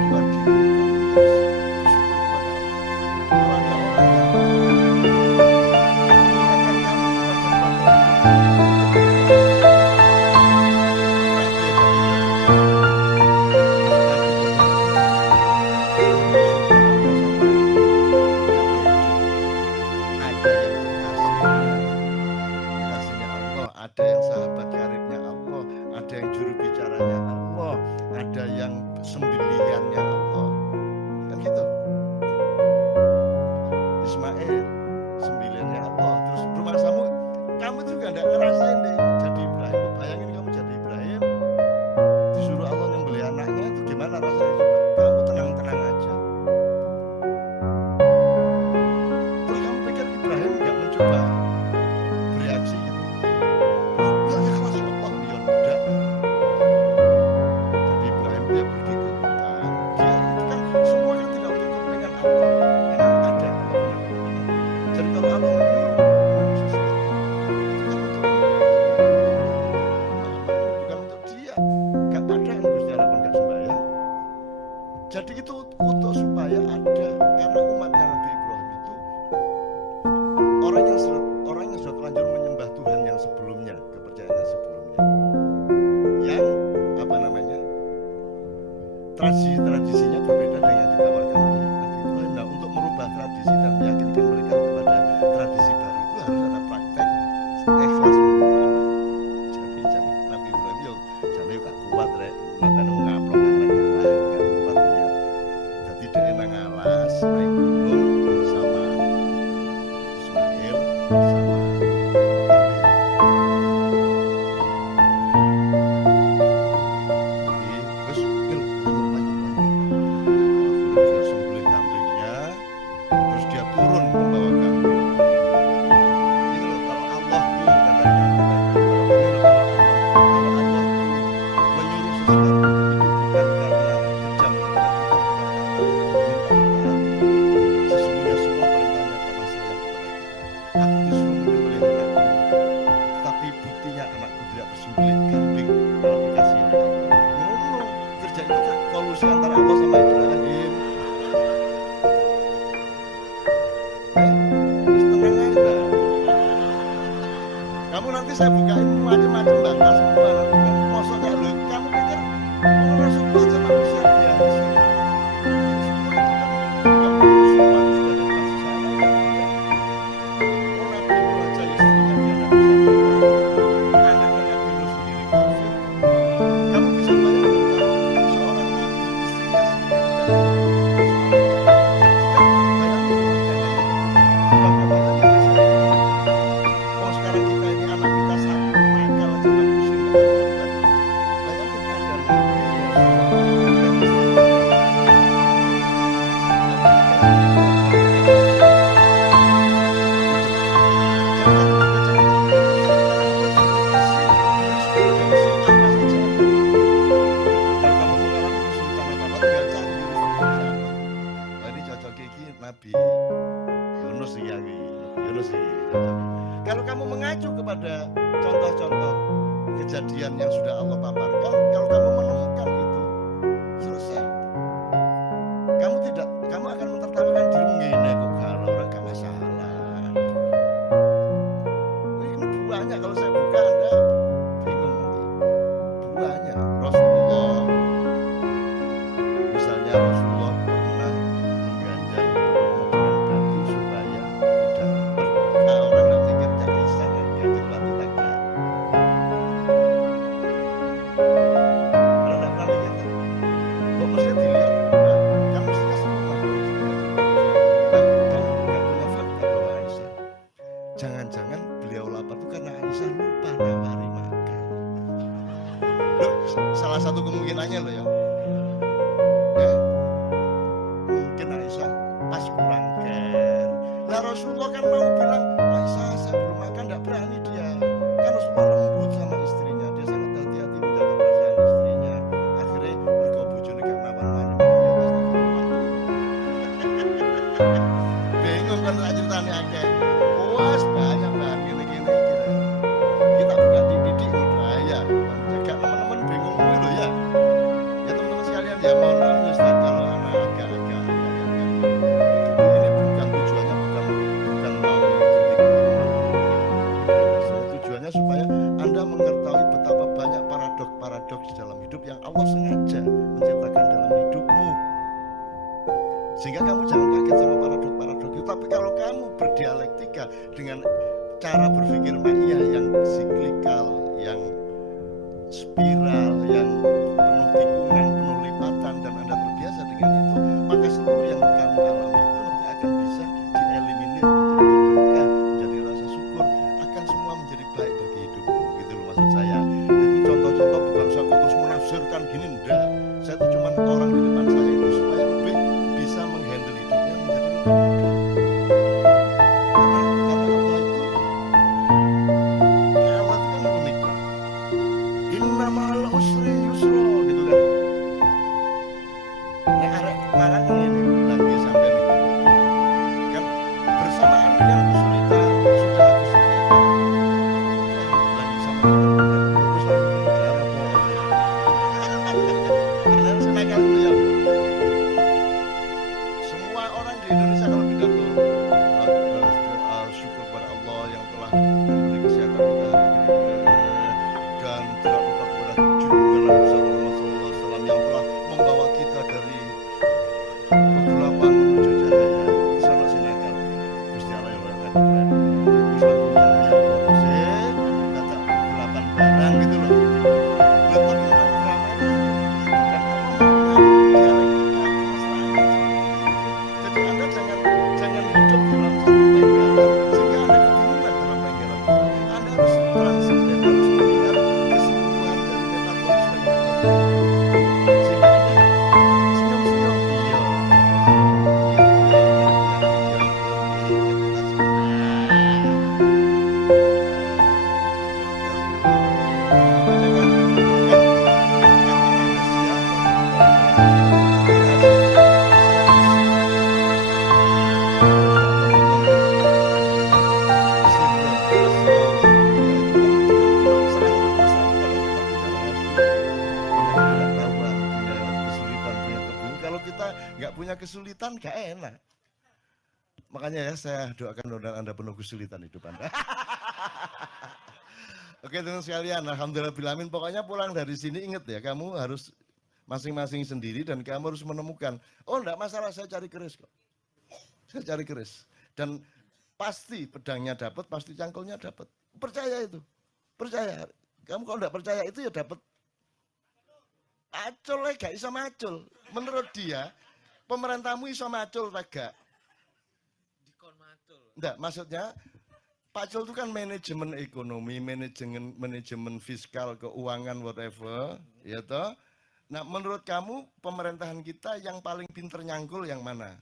luar diri kamu harus bersyukur kepada Allah. Kalau ada orang yang mengingatkan kamu kepada kasihnya Allah, ada yang sahabat karibnya Allah, ada yang juru bicaranya Allah, ada yang sembilihannya Allah, kan gitu. Ismail sembilihannya Allah, terus rumah kamu juga enggak ngerasain deh jadi Ibrahim. Bayangin kamu jadi Ibrahim, disuruh Allah nyembelih anaknya, itu gimana rasanya coba? Kamu tenang-tenang aja. Terus kamu pikir Ibrahim enggak mencoba bereaksi gitu? Ya ikhlas Allah, ya enggak. Jadi Ibrahim dia pergi ke hutan, dia itu kan semua kan tidak untuk kepentingan Allah. Memang ada Allah punya kepentingan. Jadi kalau Allah menyuruh sesuatu, itu kan untuk tradisinya berbeda dengan yang ditawarkan oleh Nabi Ibrahim. Nah, untuk merubah tradisi dan meyakinkan mereka kepada tradisi baru itu harus ada praktek ikhlas membunuh anak. Jadi Nabi Ibrahim yo jane gak kuat rek, matane ngaplok arek gak kuat ya. Jadi dia nang alas naik gunung sama Ismail sama saya bukain macam-macam bangga semua nanti kan maksudnya lo kamu pikir Rasulullah sama manusia biasa semua itu kan semua itu sudah ada kasih sayang orang Nabi Nuh aja istrinya dia tidak bisa coba anaknya Nabi Nuh sendiri kafir kamu bisa bayangkan kalau seorang Nabi istrinya Nabi Yunus sih. Kalau kamu mengacu kepada contoh-contoh kejadian yang sudah Allah paparkan, kalau kamu menemukan itu selesai. Kamu akan mentertawakan dirimu ngene kok kalau gak masalah. Ini banyak kalau saya buka Anda bingung nanti. Banyak Rasulullah. Misalnya Rasulullah pernah mengganjal batu supaya tidak orang nggak mikir cak Isa ganjal batu tangga. Kalau nggak pernah mikir tuh, kok mesti dilihat, kan mestinya semua kamu nggak punya fakta bahwa Aisyah. Jangan-jangan beliau lapar itu karena Aisyah lupa nawari makan. Loh, salah satu kemungkinannya loh ya. Mungkin Aisyah pas kurang care. Lah Rasulullah kan mau bilang Aisyah saya belum makan, tidak berani dia. Kan Rasulullah lembut sama istrinya, dia sangat hati-hati menjaga perasaan istrinya. Akhirnya mergo bojone gak nawan-nawan ya pasti bingung kan tak ceritanya akeh. Wes banyak banget gini-gini kira. Kita buka di didik bahaya. Jaga teman-teman bingung dulu ya. Ya teman-teman sekalian ya mohon maaf Ustaz kalau anak agak-agak ini bukan tujuannya bukan mau kritik. Tujuannya supaya Anda mengetahui betapa banyak paradoks di dalam hidup yang Allah sengaja menciptakan dalam hidupmu. Sehingga kamu jangan kaget sama paradoks itu. Tapi kalau kamu berdialektika dengan cara berpikir ma'iyah yang siklikal, yang spiral, yang penuh tikungan, penuh lipatan, dan Anda terbiasa dengan itu, maka seluruh yang kamu alami itu nanti akan bisa dieliminir menjadi berkah, menjadi rasa syukur, akan semua menjadi baik bagi hidupmu. Gitu loh maksud saya. Itu contoh-contoh, bukan saya terus menafsirkan gini, enggak. Saya itu cuma orang di depan saya itu supaya lebih bisa menghandle hidupnya menjadi lebih mudah. Karena Allah itu kan unik. Inna ma'al usri yusra. punya kesulitan gak enak. Makanya ya saya doakan mudah Anda penuh kesulitan hidup Anda. Oke teman sekalian, alhamdulillah bilamin. Pokoknya pulang dari sini ingat ya, kamu harus masing-masing sendiri dan kamu harus menemukan. Oh enggak masalah, saya cari keris kok. Saya cari keris. Dan pasti pedangnya dapat, pasti cangkulnya dapat. Percaya itu. Percaya. Kamu kalau enggak percaya itu ya dapat. Acul gak bisa macul. Menurut dia, pemerintahmu iso macul tak? Dikon macul. Enggak, maksudnya Pacul itu kan manajemen ekonomi, manajemen fiskal, keuangan, whatever, ya toh. Nah, menurut kamu pemerintahan kita yang paling pinter nyangkul yang mana?